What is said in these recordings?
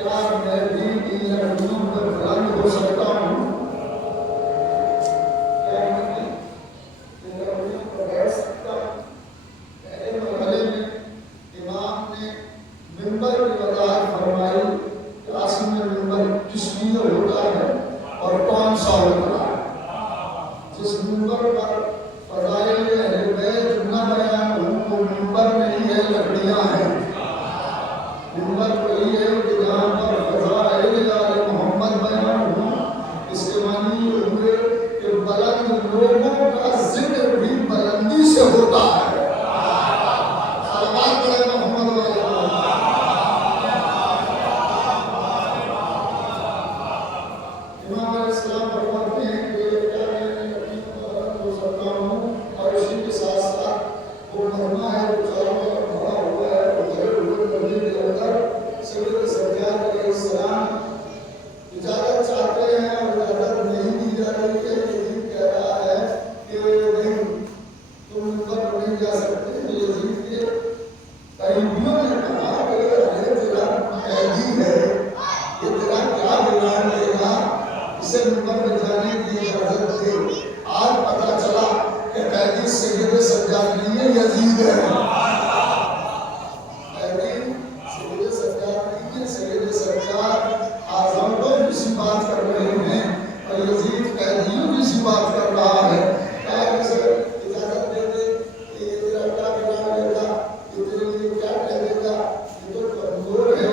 क्या मैं भी इन लड़कियों पर भला हो सकता हूँ होता है और कौन सा होता है। जिस मिंबर पर फज़ाइल अहले बैत न बयान हो वो मिंबर नहीं है, लकड़ियां हैं। मिंबर वही है कि जहाँ पर फज़ाइल आले मोहम्मद बयान हो। इसके मानी हुए कि बुलंद लोगों का जिक्र भी बुलंदी से होता है। सलावत पढ़े मोहम्मद वाले। इमाम अलैहिस्सलाम फरमाते हैं कि क्या मैं यकीन हो सकता हूँ, और इसी के साथ साथ वो मरना है जो चारों तरफ भरा हुआ है, वो भरे हुए मदीने के अंदर सैयद सज्जाद अलैहिस्सलाम इजाजत चाहते हैं और इजाजत नहीं दी जा रही है। यजीद कह रहा है कि नहीं, तुम ऊपर नहीं जा सकते। यजीद के करीबियों ने कहा कि ये तेरा कैदी है, ये तेरा क्या बयान देगा, इसे मिंबर में जाने की इजाजत दे। आज पता चला कि कैदी सैयद सज्जाद नहीं है, यजीद है। कैदी सैयद सज्जाद नहीं है, सैयद सज्जाद आज़म लोग इसी बात कर रहे हैं और यजीद कैदियों इसी बात कर रहा है। कहा कि सर इजाजत दे दे, ये तेरा क्या बयान देगा, ये तेरे लिए क्या कह देगा, ये तो कमजोर है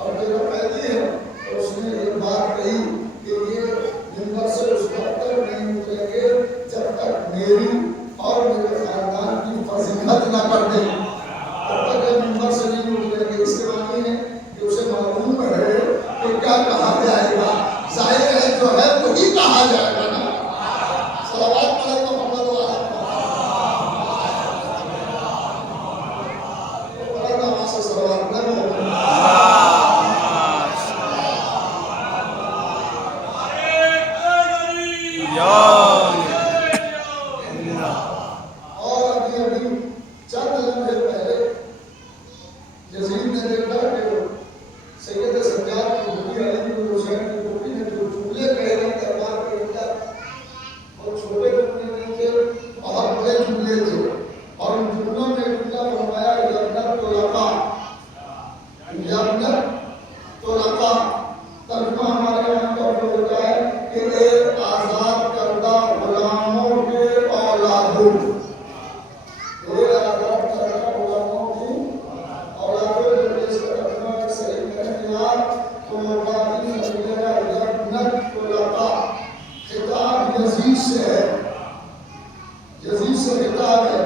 और तेरा कैदी है। और उसने ये बात कही कि ये मिंबर से उस वक्त तक नहीं उतरेंगे जब तक मेरी और मेरे खानदान की फजीलत न कर दे, तब तक ये मिंबर से नहीं उतरेंगे। इसके मानी है कि उसे मालूम है कि क्या कहा जाएगा, जाहिर है जो है वही कहा जाएगा ना। सलावत पढ़े मोहम्मद वाले। बड़ा नाम से सलावत पढ़े मोहम्मद। और अभी अभी चंद लम्हे पहले यजीद ने देखा कि सैयद सज्जाद की बेटी अली बिन हुसैन की बेटी ने जो जुमले कहे हैं दरबार के अंदर, वो छोटे जुमले नहीं थे, बहुत बड़े जुमले थे। और उन जुमलों में जुमला फरमाया यब्नत तुलका, यब्नत तुलका। तर्जुमा हमारे यहाँ का होता है कि एक आजाद करदा गुलामों के औलादों, एक आजाद करदा गुलामों की औलादों। जब इसका तर्जुमा सही करेंगे आप तो बाकी समझेगा यब्नत तुलका। खिताब यजीद से है, यजीद से खिताब है,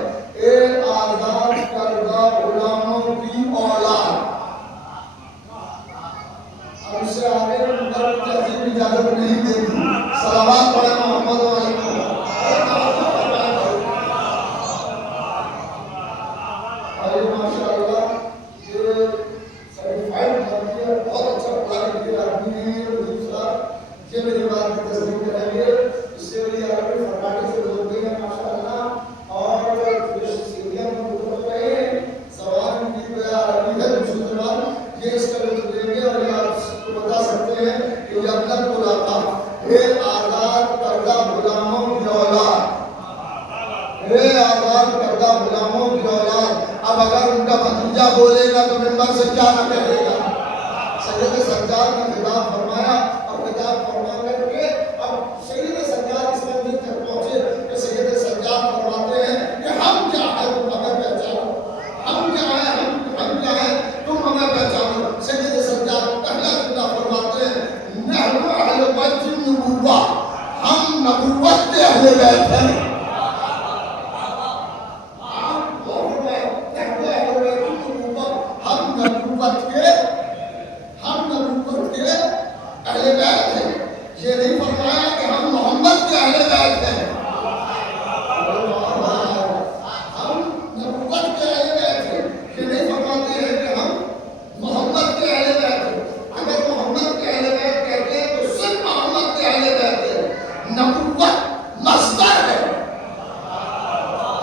एक आजाद करदा गुलामों की औलाद। हमसे आगे इजाजत नहीं देगी। सलावत पढ़े मोहम्मद वाले। माशाअल्लाह ये सर्टिफाइड आदमी है, बहुत अच्छा पढ़ा लिखा आदमी है। दूसरा ये मेरी बात की तस्दीक करेंगे, इससे बड़ी आगे फरमाने से बोलते हैं माशाअल्लाह। और सीरिया में मुतफक रहे सवाल की अरबी है, दूसरी जबान ये इसका लुत्फ लेंगे और ये आपको बता सकते हैं कि यब्नत तुलका, एक आजाद करदा गुलामों की औलाद, एक आजाद करदा गुलामों की औलाद। अब अगर उनका भतीजा बोलेगा तो मिंबर से क्या न कहेगा। सैयद सज्जाद ने खिताब फरमाया और खिताब फरमा करके अब सैयद सज्जाद इस मंजिल तक पहुंचे कि सैयद सज्जाद फरमाते हैं कि हम क्या है तुम हमें पहचानो, हम क्या है हम क्या है तुम हमें पहचानो। सैयद सज्जाद पहला जुमला फरमाते हैं नहनु अहले बैत नबुव्वा, हम नबुव्वत के अहले बैत हैं। हम नबुव्वत के अहले बैत हैं। ये नहीं फरमाया कि हम मोहम्मद के अहले बैत हैं। हम नबुव्वत के अहले बैत हैं, ये नहीं फरमाते हैं कि हम मोहम्मद के अहले बैत हैं। अगर मोहम्मद के अहले बैत कहते हैं तो सिर्फ मोहम्मद के अहले बैत हैं। नबुव्वत मस्दर है,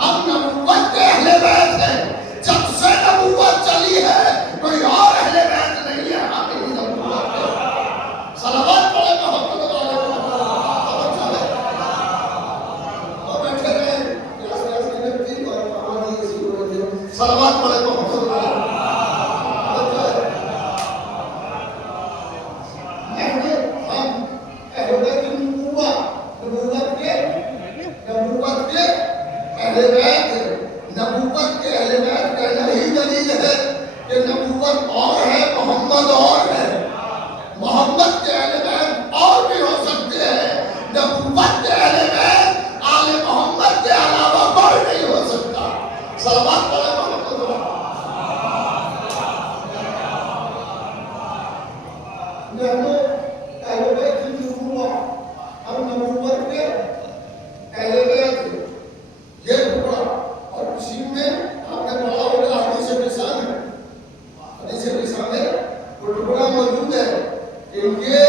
हम नबुव्वत के अहले बैत हैं। जब से नबुव्वत चली है कोई और अहले बैत नहीं है, हम ही नबुव्वत हैं। सलावत पढ़े मोहम्मद वाले। अहले बैत नबूवत के अहले बैत नबूवत के अहले बैत कहना ही दलील है कि नबूवत और है, मोहम्मद और है। मोहम्मद के अहले बैत और भी हो सकते हैं, नबूवत के अहले बैत आले मोहम्मद के अलावा कोई नहीं हो सकता। सलावत पढ़े मोहम्मद। अहले बैत की नबूवत और नबूवत के अहले बैत ये टुकड़ा, और उसी में आपने पढ़ा होगा हदीस निशान है, हदीस निशान है वो टुकड़ा मौजूद है कि ये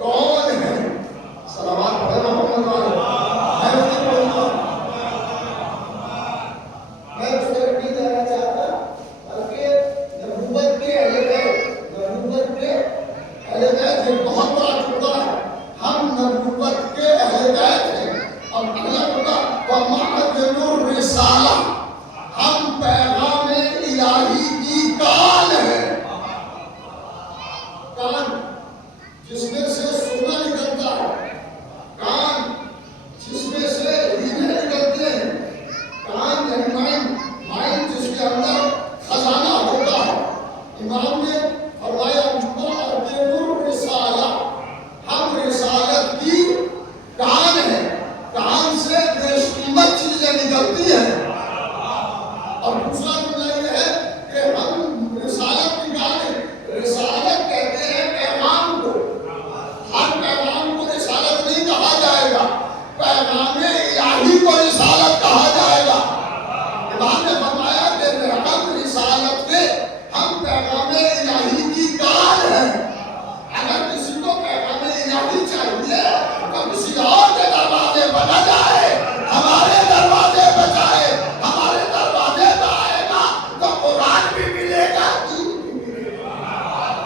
कौन है। सलावत पढ़े मोहम्मद वाले। मैं उससे नहीं जाना चाहता, बल्कि नबूवत के अहले बैत ये बहुत बड़ा टुकड़ा है। हम नबूवत के अहले बैत हैं। और अगला टुकड़ा वमअदनुर रिसाला, हम पैगाम इलाही की कान है। कान जिसमें से सुनना निकलता है, कान जिसमें से हीरे निकलते हैं, कान माइंड जिसके अंदर खजाना होता है। इमाम ने फरमाया वमअदनुर रिसाला, हम रिसालत की कान है। कान से बेशकीमत चीजें निकलती हैं। और दूसरा जुमला ये है कि हम रिसालत की कान है। रिसालत कहते हैं पैगाम को। हर पैगाम को रिसालत नहीं कहा जाएगा, पैगाम इलाही को रिसालत कहा जाएगा। इमाम ने फरमाया कि हम रिसालत के, हम पैगाम इलाही की कान है। अगर किसी को पैगाम इलाही चाहिए तो किसी और के दरवाजे पर न जाए, हमारे दरवाजे पर जाए। हमारे दरवाजे पर आएगा तो कुरान भी मिलेगा, दीन भी मिलेगा।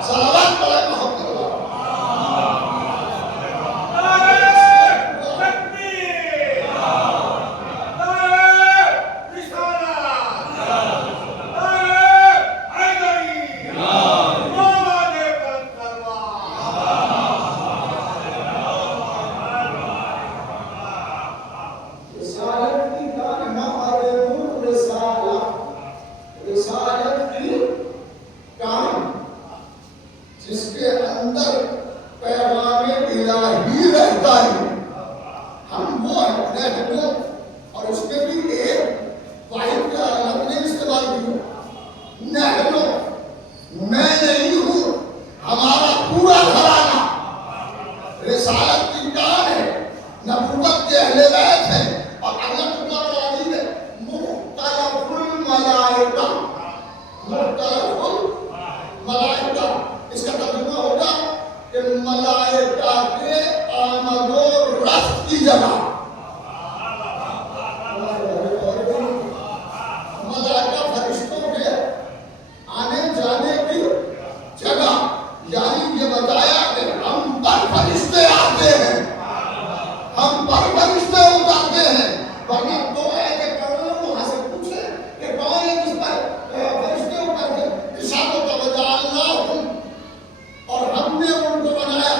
सलावत पढ़े मोहम्मद। रिसालत की कान मअदनुर रिसाला, रिसालत की कान जिसके अंदर पैगाम इलाही रहता है। हम वो हैं, और उसमें भी एक वाहिद का लफ्ज़ इस्तेमाल किया, नहनो, मैं नहीं हूँ, हमारा पूरा घराना रिसालत की कान है, नबूवत के अहले बैत है। और अगला टुकड़ा अजीब है, मुख्तलफुल मलाइका, मुख्तलफुल मलाइका। इसका तर्जुमा होगा कि मलाइका के आमदो रफ्त की जगह, मलाइका फरिश्तों के आने जाने की जगह। यानी ये बताया कि हम पर फरिश्ते आते हैं, हम पर फरिश्ते उतारते हैं। वरना दो ऐसे करोड़ों वहां से पूछे कि कौन है जिस पर फरिश्ते उतरते, इशारों का वजालना हूं, और हमने उनको बनाया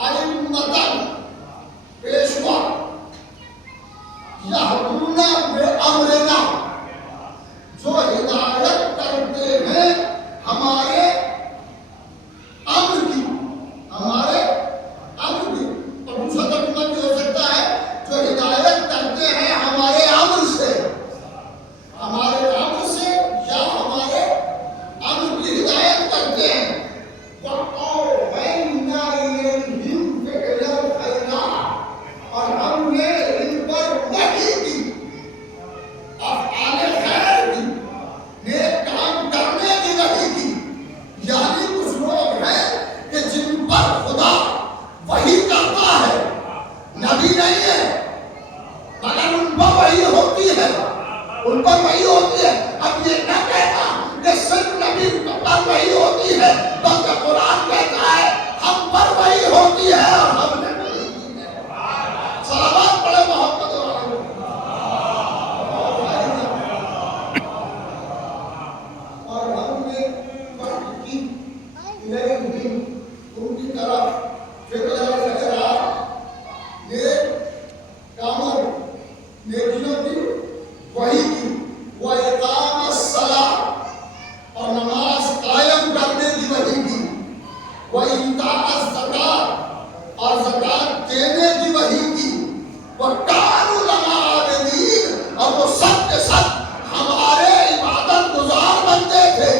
अइम्मतन, पेशवा, यहदूना बिअमरिना, जो हिदायत करते हैं हमारे अम्र की, हमारे अम्र की। और दूसरा तर्जुमा भी हो सकता है जो हिदायत करते हैं हमारे अम्र से, हमारे अम्र से, या हमारे अम्र की हिदायत करते हैं। और हमने इन पर वही की, अफ़आल खैर की, नेक काम करने की वही की। यानी कुछ लोग हैं कि जिन पर खुदा वही करता है, नबी नहीं है, मगर उन पर वही होती है, उन पर वही होती है। अब ये न कहना कि सिर्फ नबी पर वही होती है, बल्कि कुरान कहता है हम पर वही होती है और हमने वही की है। सलावत पढ़े मोहम्मद वाले। और हमने वही की उनकी तरफ फिक्र देने की वही की, वह कानू लगा आवेदीन, और वो सत्य सत्य हमारे इबादत गुजार बनते थे।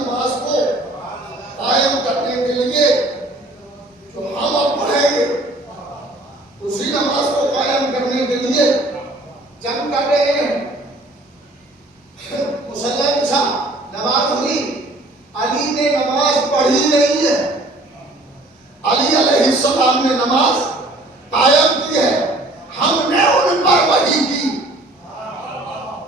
नमाज को कायम करने के लिए जो हम अब पढ़ेंगे, उसी नमाज को कायम करने के लिए जंग कर रहे हैं। मुसल्ला बिछा, नमाज हुई, अली ने नमाज पढ़ी नहीं है। अली अलैहिस्सलाम ने नमाज कायम की है, हमने उन पर वही की,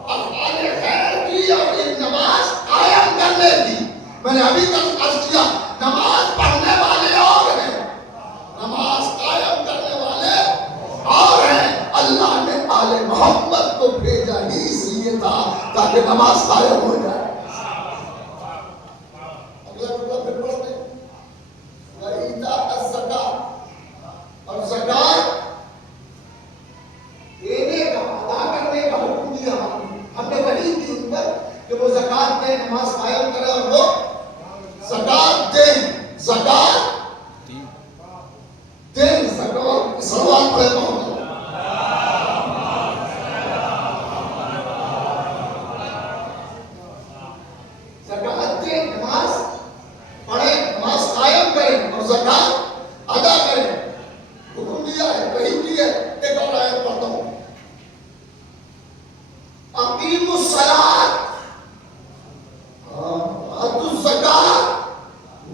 अफ़आल खैर की और एक नमाज कायम करने की। मैंने अभी तक अर्ज किया, नमाज पढ़ने वाले और हैं, नमाज कायम करने वाले और हैं। अल्लाह ने आले मोहम्मद को भेजा ही इसलिए था ताकि नमाज कायम हो जाए। अगला टुकड़ा फिर पढ़ते हैं, वईता अज़्ज़कात, और ज़कात देने का, अदा करने का हुक्म दिया। हमने वही की उन पर कि वो ज़कात दें, नमाज कायम करें और वो ज़कात दें। ज़कात दें, ज़कात सवाल पढ़े मोहम्मद, ज़कात दें, नमाज पढ़े, नमाज कायम करें और ज़कात अदा करें, हुक्म दिया है, वही की है। एक और आयत पढ़ता हूं, अकीमुस सलात अतुज़ ज़कात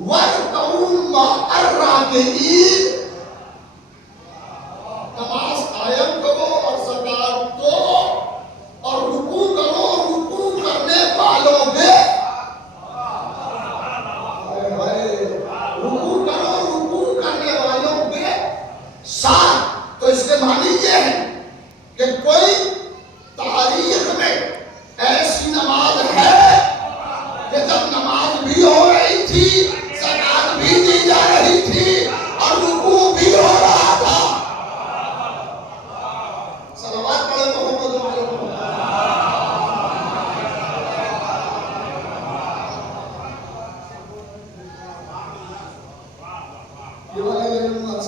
वरकऊ मअर राकिईन, नमाज कायम करो और ज़कात दो और रुकू करो, रुकू करने वालों के, रुकू करो, रुकू करने वालों के साथ। तो इसके मानी ये है कि कोई तारीख में ऐसी नमाज है कि जब नमाज भी हो रही थी, ज़कात भी दी जा रही थी और रुकू भी हो रहा था। सलावत पढ़े मोहम्मद वाले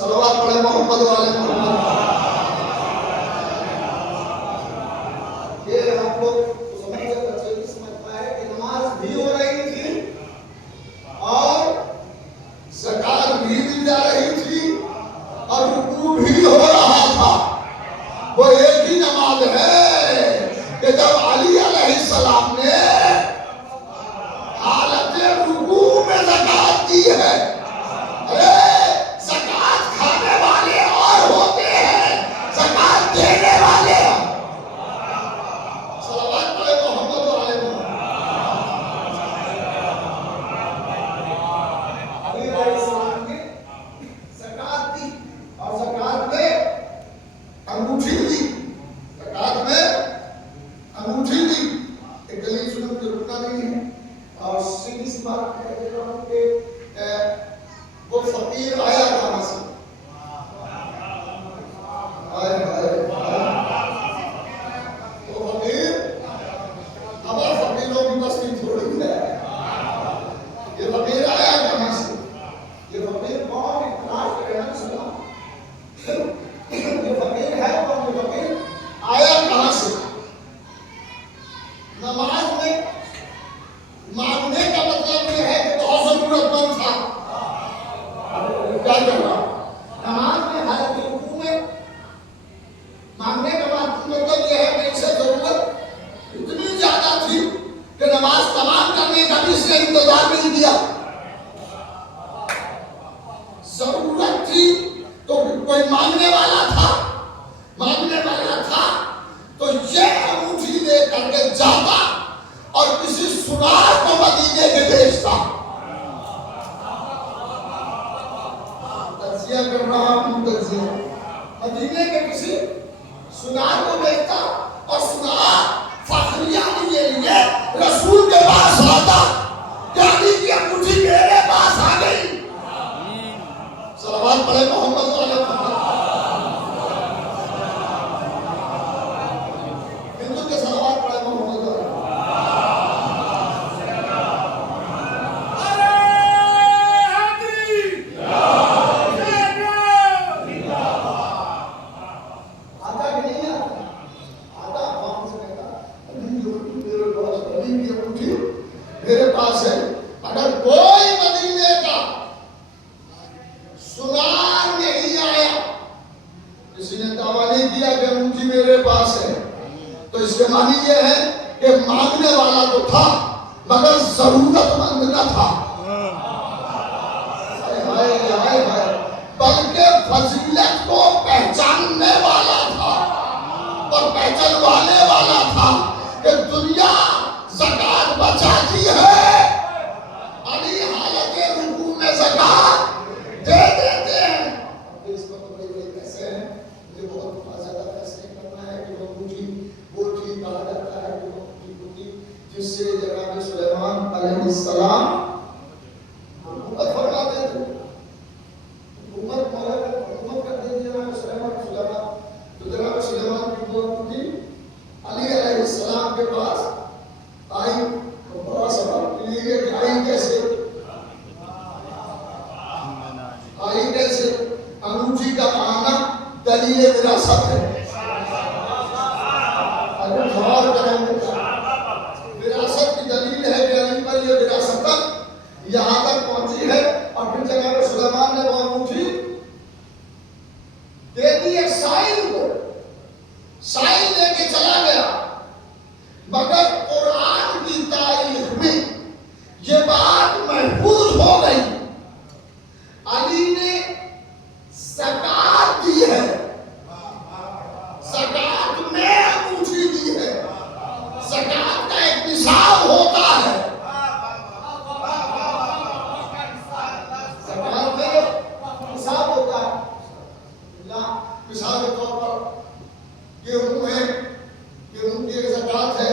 सलावत पढ़े मोहम्मद वाले हम लोग समझ पाए कि नमाज भी हो रही थी और ज़कात भी दी जा रही थी और रुकू भी हो रहा था। वो एक ही नमाज है कि जब अली अलैहिस्सलाम ने हालत रुकू में ज़कात दी है। अरे ज़कात खाने वाले और होते हैं, ज़कात देने वाले। सलावत पढ़े मोहम्मद वाले अली अलैहिस्सलाम ने ज़कात दी और ज़कात में अंगूठी दी, ज़कात में अंगूठी दी। एक दलील सुनने को रुकना नहीं है और सीधी सी बात है कि वो फकीर आया कहां से? आए तो फकीर, हमारे फकीरों की बस की थोड़ी है। ये फकीर आया कहां से? ये फकीर कौन है? तलाश करना सुना। ये फकीर है कौन? ये फकीर आया कहां से? नमाज में मांगने का मतलब ये है कि बहुत जरूरतमंद था, क्या करना? नमाज में हालत रुकू में मांगने का मतलब यह है कि इसे जरूरत इतनी ज्यादा थी कि नमाज तमाम करने का भी इसने इंतजार नहीं किया। जरूरत थी तो कोई मांगने वाला था, तो ये अंगूठी लेकर के जाता और किसी सुनार को मदीने के भेजता। तज़किया कर रहा हूं, तज़किया मदीने के किसी सुनार को भेजता और सुनार फखरिया के लिए रसूल के पास आता, यानी कि अंगूठी मेरे पास आ गई। सलावत पढ़े मोहम्मद वाले हिंदू के सलावत पढ़े मोहम्मद वाले। आता कि नहीं आता? ये मांगने वाला तो था मगर जरूरतमंद न था, बल्कि फजीलत को पहचानने वाला था और पहचानवाने वाला था कि दुनिया ज़कात बचाती है, अली हालत रुकू में ज़कात दे देते हैं। इसमें तो बड़े पैसे हैं, मुझे बहुत ज्यादा फैसले करना है कि वो ठीक कहा जाता है कि जिससे जनाब सुलेमान अलैहिस्सलाम हुकूमत फरमाते थे, हुकूमत कर दी जनाब सुलेमान। तो जनाब सुलेमान की हुकूमत अली अलैहिस्सलाम के पास आई, तो बड़ा सवाल ये कि आई कैसे अंगूठी का आना दलील विरासत है। अगर गौर करेंगे विरासत की दलील है कि अली पर ये विरासत तक यहाँ तक पहुंची है। और फिर जनाब सुलेमान ने वो अंगूठी दे दी एक साइल को, साइल लेके चला गया। मगर कुरान की तारीख में ये बात महफूज हो गई, अली ने ज़कात दी है, ज़कात में अंगूठी दी है। ज़कात का एक निसाब होता है, ज़कात में निसाब होता है। मिसाल के तौर पर गेहूं है, गेहूं की एक ज़कात है,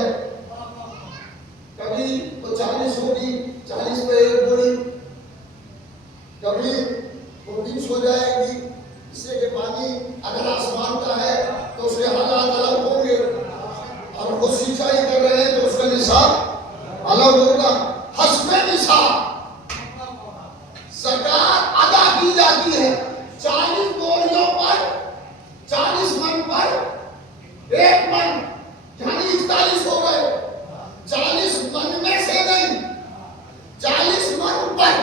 कभी तो 40 होगी, 40 पे एक बोरी, कभी वो 20 हो जाएगी। इससे के पानी अगर आसमान का है तो उसके हालात अलग होंगे, और वो सिंचाई कर रहे हैं तो उसका निसाब अलग होगा। हस्बे निसाब ज़कात अदा की जाती है। 40 बोरियों पर, 40 मन पर 1 मन, यानी 41 हो गए। 40 मन में से नहीं, 40 मन पर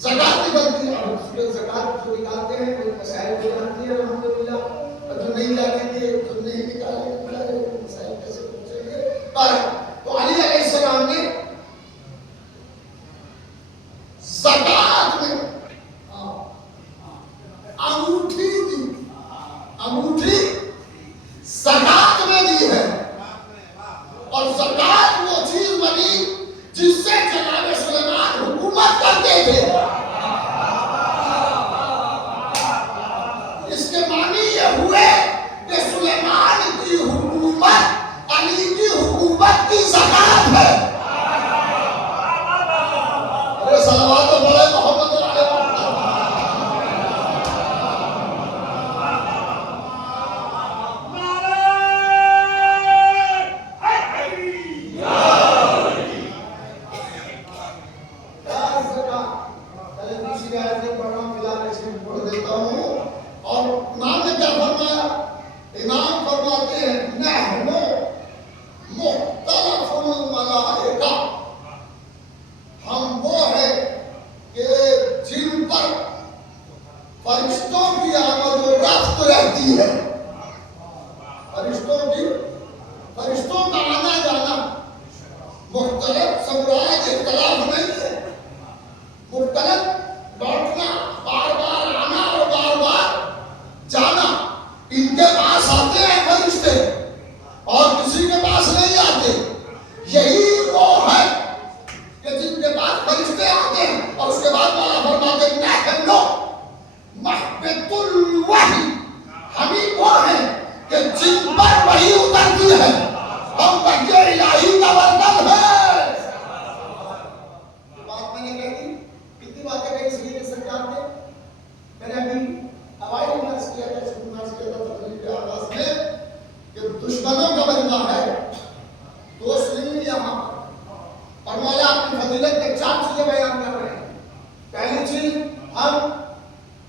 ज़कात निकलती है। उसमें ज़कात जो निकालते हैं वो मसाइल को जानती है अल्हम्दुलिल्लाह, और जो नहीं जानेंगे तो नहीं निकालेंगे, मसाइल कैसे पहुंचेंगे। पर तो अली अलैहिस्सलाम ने ज़कात में अंगूठी दी, अंगूठी ज़कात में दी है। और ज़कात वो चीज बनी जिससे जनाब सुलेमान हुकूमत करते थे। इसके मानी ये हुए कि सुलेमान की हुकूमत अली की हुकूमत की ज़कात है। अरे सलवात तो बड़े मोहम्मद फरिश्तों की आमद और रफ्त रहती है। फरिश्तों का आना जाना मुख्तलिफ समुराज इख्तलाफ नहीं है, मुख्तलिफ लौटना, बार बार आना और बार बार जाना। इनके पास आते हैं फरिश्ते और किसी के पास नहीं आते। यही वो है कि जिनके पास फरिश्ते आते हैं और उसके बाद वाला फरमाते हैं लो महबतुल वही, हम ही वो हैं कि जिन पर वही उतरती है, हम वही इलाही का बर्तन है। बात मैंने कह दी, कितनी बातें कही इसलिए सरकार ने। मैंने अभी हवाई मार्च किया था, तकरीर के आगाज में, कि दुश्मनों का बंदा है, दोस्त नहीं यहाँ। और मौला अपनी फजीलत के 4 चीजें बयान कर रहे हैं। पहली चीज, हम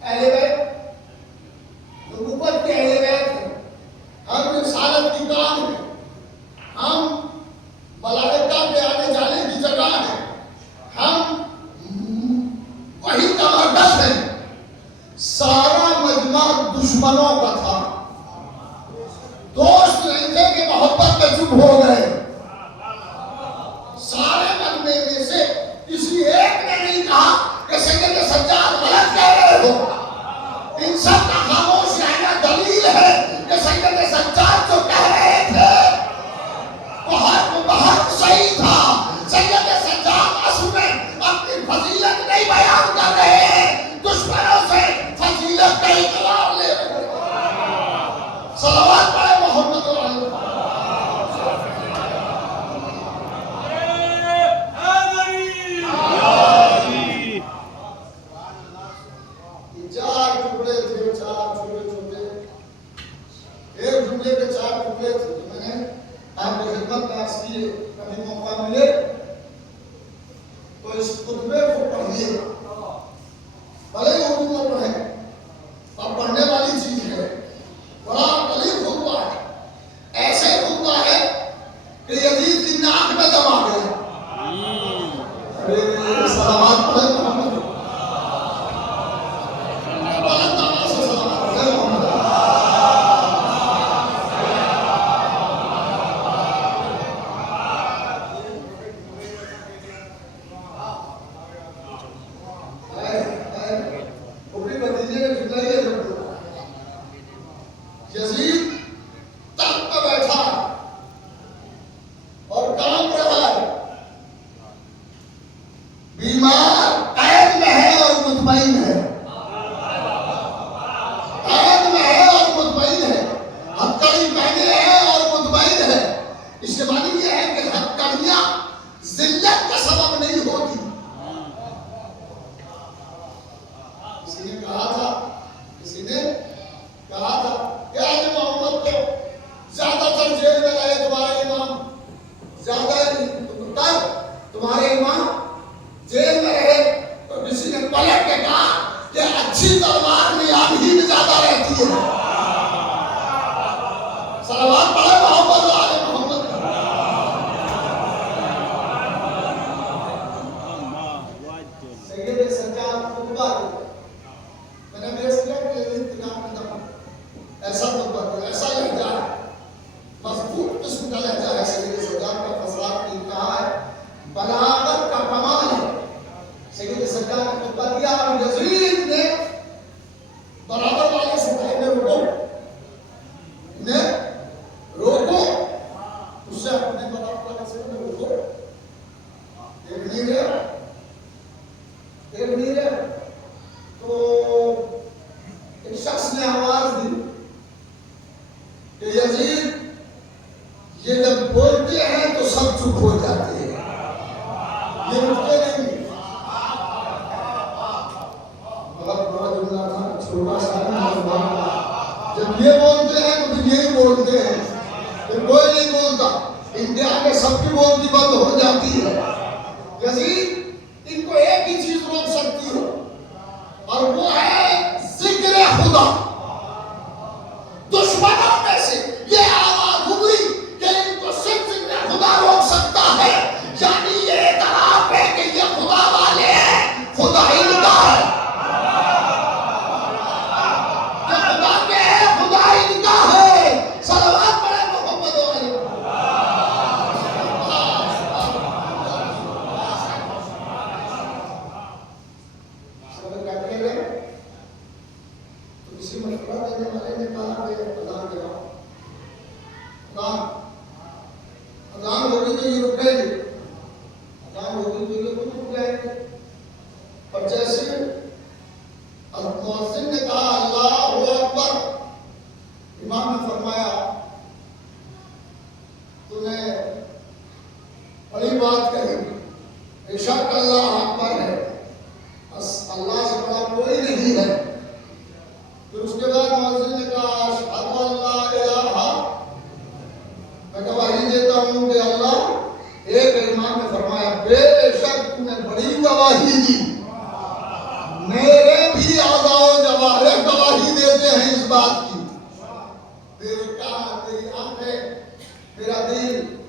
अहले बैत, नबूवत के अहले बैत हैं, हम रिसालत की कान है, हम मलाइका के आने जाने की जगह है, हम वही का मरकज़ है। सारा मजमा दुश्मनों का था, दोस्त नहीं थे कि मोहब्बत में चुप हो गए। किसी एक ने नहीं कहा कि सैयद सज्जाद गलत कह रहे हो। इन सब का खामोश रहना दलील है कि सैयद सज्जाद जो कह रहे थे बहुत सही था। सैयद सज्जाद असल में अपनी फजीलत नहीं बयान कर रहे हैं, दुश्मनों से फजीलत का इकरार ले रहे हैं। सलावत पढ़े मोहम्मद चार टुकड़े थे, चार छोटे छोटे, एक जुमले के चार टुकड़े थे। मैंने आपको खिदमत में अर्ज किए, कभी मौका मिले तो इस खुतबे को पढ़िए, भले ही उर्दू में पढ़े, अब पढ़ने वाली चीज है। बड़ा कलीफ खुतबा है, ऐसे खुतबा है कि यजीद की नाक में दम आ गया। अरे सलावत पढ़े मोहम्मद,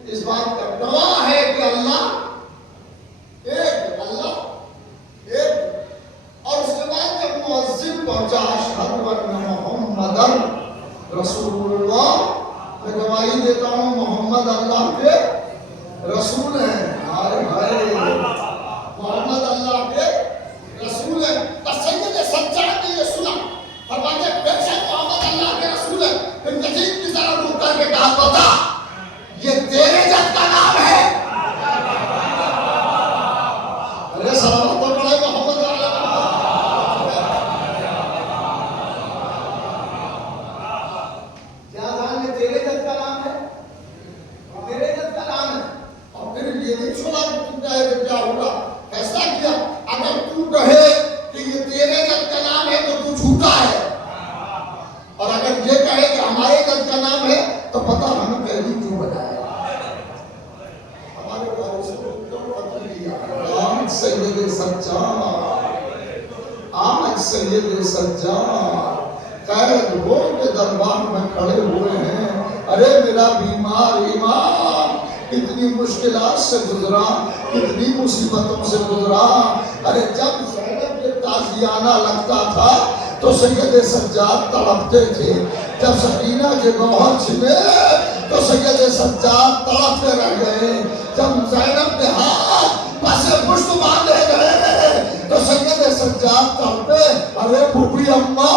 इस बात का गवाह है कि अल्लाह एक, अल्लाह एक। और उसके बाद जब मुअज्जिन पहुंचा अशहदु अन्ना मुहम्मदन रसूलुल्लाह, मैं गवाही देता हूं मोहम्मद अल्लाह के रसूल हैं। हाय हाय आज सैयद सज्जाद, आज सैयद सज्जाद कैद हो के दरबार में खड़े हुए हैं। अरे मेरा बीमार ईमान कितनी मुश्किलात से गुजरा, कितनी मुसीबतों से गुजरा। अरे जब ज़ैनब के ताज़ियाना लगता था तो सैयद सज्जाद तड़पते थे, जब सकीना के गौहर छिपे तो सैयद सज्जाद तड़पते रह गए, जब ज़ैनब के हाथ पासे मुश्त बांधे गए तो सैयद सज्जाद तड़पे। अरे फूफी अम्मा,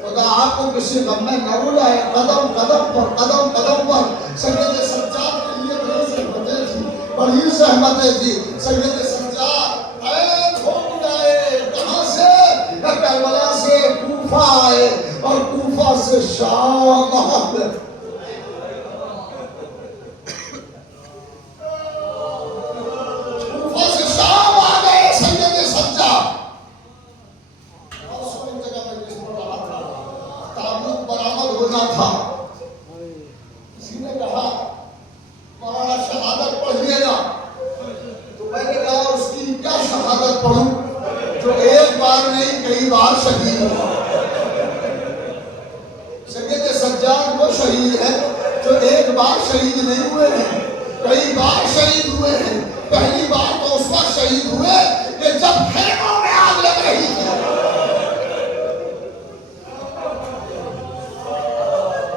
खुदा आपको किसी गम में न रुलाए। कदम कदम पर सैयद सज्जाद के लिए बड़ी सहमतें थी, बड़ी सहमतें थी। सैयद सज्जाद हो गए, कहां से? करबला से कूफा आए और कूफा से शाम आ गए। कूफा से शाम आ गए सैयद सज्जाद। और सोनी जगह में जिस पर रहा था, ताबूत बरामद होना था। किसी ने कहा मौलाना शहादत पढ़िएगा, तो मैंने कहा उसकी क्या शहादत पढ़ूं जो एक बार नहीं कई बार शहीद हुआ। सैयद सज्जाद वो शहीद है जो एक बार शहीद नहीं हुए हैं, कई बार शहीद हुए हैं। पहली बार तो उस वक्त शहीद हुए कि जब खेमों में आग लग रही थी।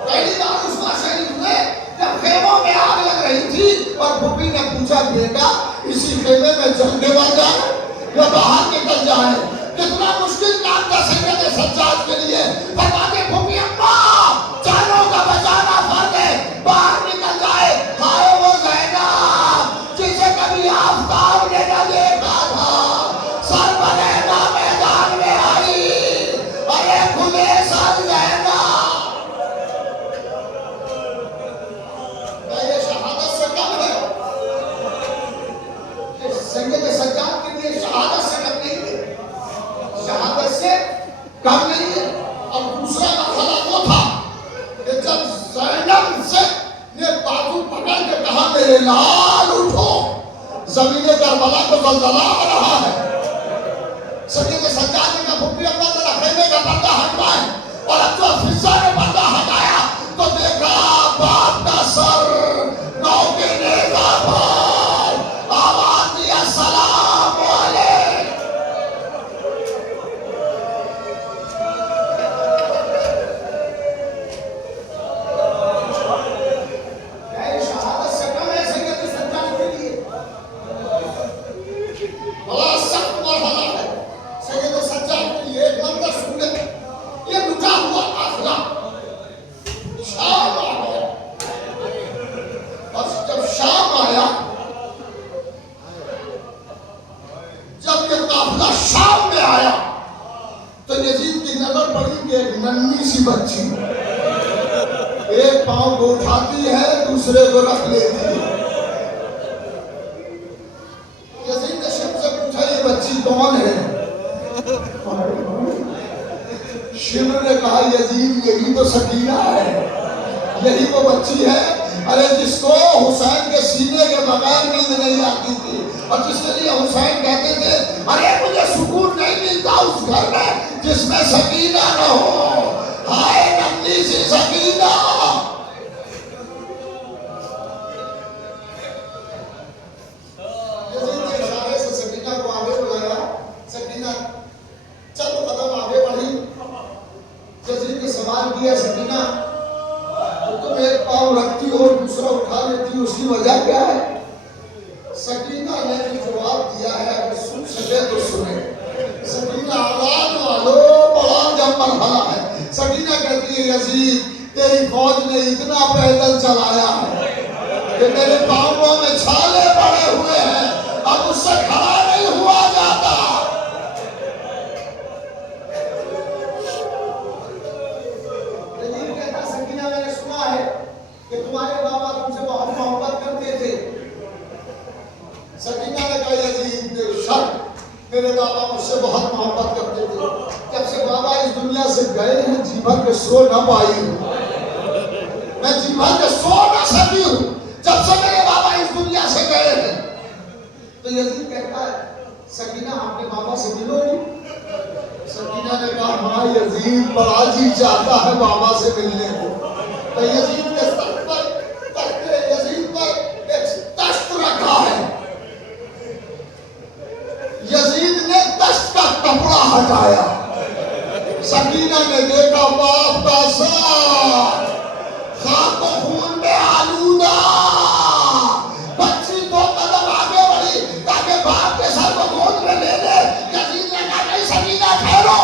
पहली बार उस वक्त शहीद हुए जब खेमों में आग लग रही थी और फूफी ने पूछा बेटा इसी खेमे में जलने बन जाए या बाहर निकल जाए। कितना मुश्किल काम था सैयद सज्जाद के लिए। फरमाते फूफी अम्मा जानों का बचाना फर्ज है, बाहर निकल जाए। हाय वो ज़ैनब जिसे कभी आफताब ने न देखा था, सर बनेगा मैदान में आई। अरे खुदे सर ज़ैनब, ये शहादत से कम है। सैयद सज्जाद के लिए शहादत से कम नहीं है, शहादत से कम नहीं है। और दूसरा मसला वो था कि जब ज़ैनब से ने बाजू पकड़ के कहा मेरे लाल उठो, ज़मीन करबला को ज़लज़ला आ रहा है। सैयद सज्जाद ने कहा फूफी अम्मा जरा खेमे का पर्दा हटवाए। और अब जो फिजा ने पर्दा हटाया तो देखा बाप का सर नौ के नेज़ा पर, आवाज दिया सलाम अलैकुम। शहादत से कम है सैयद सज्जाद के लिए, बड़ा सख्त मरहला है सैयद सज्जाद के लिए। एक मंजर सुन ले, ये लुटा हुआ काफिला शाम आ गया। और जब शाम आया, जब ये काफिला शाम में आया तो यजीद की नजर पड़ी कि एक नन्ही सी बच्ची एक पांव को उठाती है दूसरे को रख लेती है। यजीद ने शिव से पूछा ये बच्ची कौन है? शिव ने कहा यजीद यही तो सकीना है, यही वो बच्ची है। अरे जिसको हुसैन के सीने के बगैर नींद नहीं आती थी और जिसके लिए हुसैन कहते थे अरे मुझे सुकून नहीं मिलता उस घर में जिसमें सकीना न हो। हाय नन्ही सी सकीना। यजीद ने इशारे से सकीना को आगे बुलाया। सकीना चलो कदम आगे बढ़ी। यजीद ने सवाल किया सकीना तुम एक पाँव रखती हो दूसरा उठा लेती हो, उसकी वजह क्या है? सकीना ने जवाब दिया है, अगर सुन सके तो सुने। सकीना आवाज वालो बड़ा जब मरहला है। सकीना कहती है यजीद तेरी फौज ने इतना पैदल चलाया है कि मेरे पाँवों में छाले पड़े हुए हैं, अब उससे खड़ा नहीं हुआ जाता। सकीना मैंने सुना है कि तुम्हारे बाबा तुमसे बहुत मोहब्बत करते थे। सकीना ने कहा यजीद बेशक मेरे बाबा मुझसे बहुत मोहब्बत करते थे। जब से बाबा इस दुनिया से गए हैं जी भर के सो न पाई हूँ, मैं जी भर के सो न सकी हूँ। जब से मेरे बाबा इस दुनिया से गए हैं तो यजीद कहता है सकीना अपने बाबा से मिलोगी? सकीना ने कहा हाँ यजीद बड़ा जी चाहता है बाबा से मिलने को। तो यजीद के सर पर तख्ते यजीद पर एक तख्त रखा है। यजीद ने तख्त का कपड़ा हटाया। सकीना ने देखा बाप का साथ खाको खून में आलूदा। बच्ची 2 कदम आगे बढ़ी ताकि बाप के सर को गोद में ले ले। यजीद ने कहा नहीं सकीना ठहरो।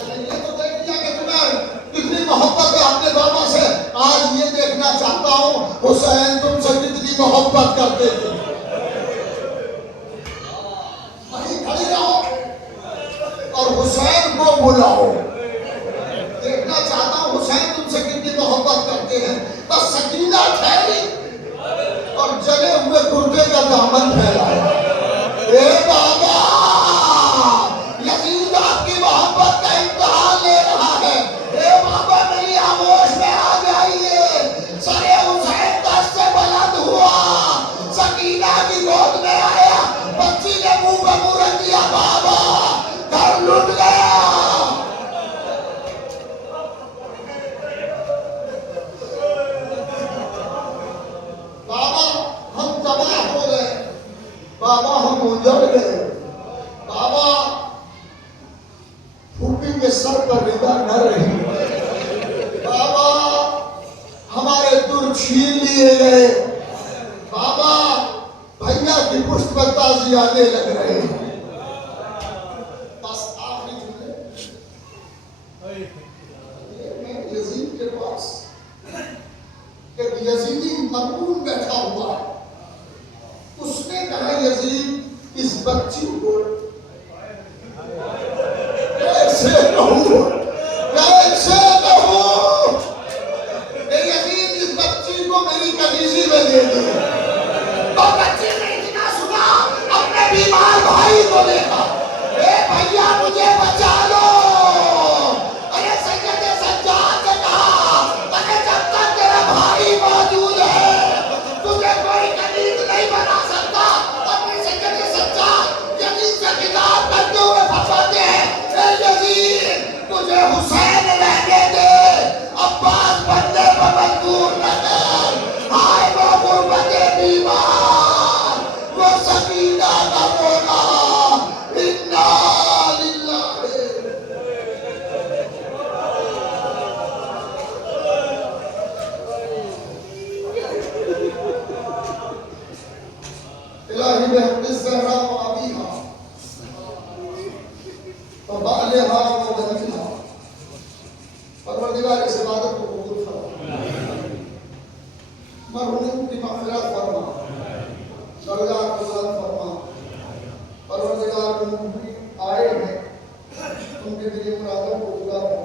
ये तो देख लिया कि तुम्हें कितनी मोहब्बत है अपने बाबा से। आज ये देखना चाहता हूँ हुसैन तुमसे कितनी मोहब्बत करते थे। वहीं खड़ी रहो और हुसैन को बुलाओ। देखना चाहता हूं हुसैन तुमसे कितनी मोहब्बत करते हैं। बस सकीना ठहरी और जले हुए कुर्ते का दामन फैलाया। ए बाबा यजीद आपकी मोहब्बत का इम्तिहान ले रहा है। ए बाबा मेरी आगोश में आ जाइए। सरे हुसैन दस्त से बुलंद हुआ, सकीना की गोद में आया। बच्ची ने मुंह पे मुंह रख दिया। बाबा घर लुट गया। बाबा हम तबाह हो गए। बाबा हम उजड़ गए। बाबा फूफी के सर पर रिदा न रही। बाबा हमारे दूर छीन लिए गए। बाबा भैया की पुष्ट पर ताजी आने लग रहे हैं। बस आखिरी जुमले यजीद के पास यजीदी मरहूम बैठा हुआ है। उसने कहा यजीद इस बच्ची को कैसे कहूं, कैसे कहूं। यजीद इस बच्ची को मेरी कलीजी में दे दे। तो बच्ची ने इतना सुना अपने बीमार भाई को देखा। ए भैया मुझे बचा लो। अरे सैयद सज्जाद ने कहा अरे जब तक तेरा भाई मौजूद है तुझे कोई कलीज नहीं बना सकता। अपने सैयद सज्जाद यजीद से खिताब करते हुए फरमाते हैं ए यजीद तुझे हुसैन रहने दे, अब्बास बनने पर मजबूर न कर। हाय वो गुर्बते बीमार, वो सकीना का रोना। इन्ना लिल्लाहि इलाही बिहक़्क़ि ज़हरा व अबीहा व बालिहा व बनीहा। परवरदिगार इस इबादत को कबूल फरमा। मरहूम की मग़फ़िरत फरमा, दर्जा को बुलंद फरमा। परवरदिगार आए हैं उनके दिली मुरादों को पूरा कर।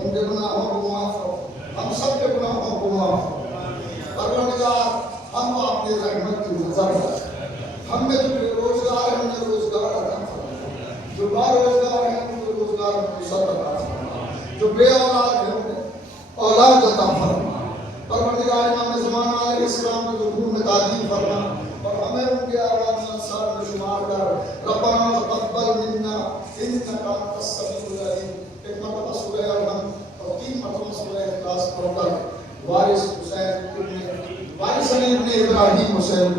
उनके गुनाहों को माफ़ करो। हम सब के गुनाहों को माफ़ करो। परवरदिगार हम अपनी रहमत की नजर रख। हम में जो बेरोजगार है उन्हें रोजगार अता फरमा। जो बेरोजगार है उनको रोजगार में सब अता फरमा। जो बे औलाद है उन्हें औलाद अता फरमा। परवरदिगार इमाम ज़माना अलैहिस्सलाम को ज़ुहूर में ताज़ीम फरमा और हमें उनके आवाज़ में अंसार में शुमार कर। रब्बना तक़ब्बल मिन्ना इन्नका अंतस समीउल अलीम। एक मरतबा सूरह अल-हम और 3 मरतबा सूरह इखलास पढ़कर वारिस हुसैन इब्ने इब्राहीम हुसैन